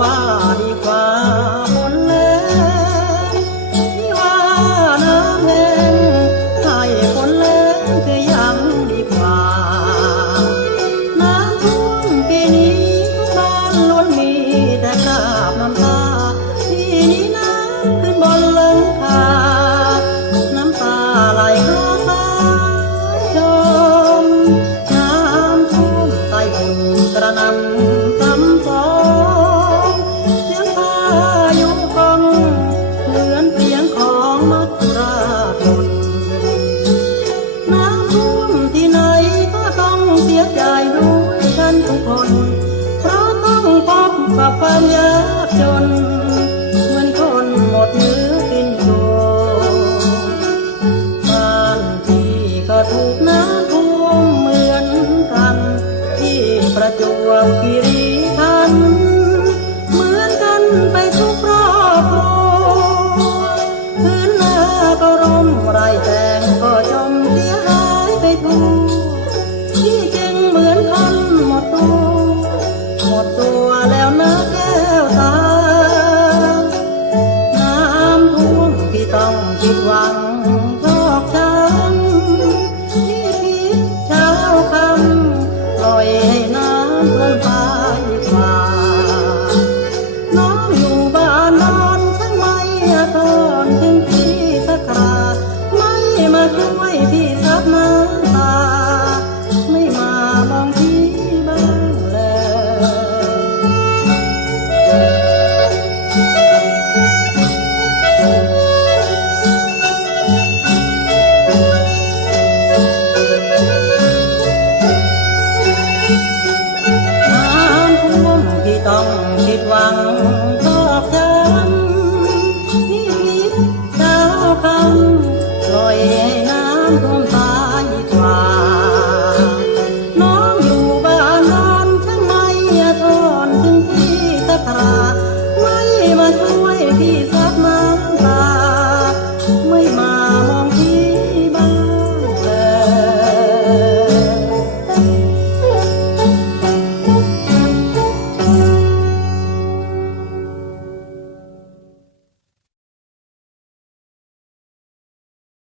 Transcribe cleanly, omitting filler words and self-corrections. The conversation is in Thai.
ว่าดีกว่าฝนแล้งที่ว่าน้ำแห้งให้ฝนแล้งคือยังดีกว่าน้ำท่วมปีนี้ทุกบ้านล้วนมีแต่คราบน้ำตาที่นี้น้ำขึ้นบนหลังคาน้ำตาไหลคลอตาชมน้ำท่วมใต้ฝุ่นกระหน่ำซ้ำซ้อนเสียงพายุกองเหมือนเสียงของมัจจุราชน้ำท่วมที่ไหนก็ต้องเสียใจด้วยกันทุกคนเพราะต้องพบกับความยากจนเหมือนคนหมดเนื้อกินตัวบ้านที่ก็ถูกน้ำท่วมเหมือนกันที่ประจวบคีรี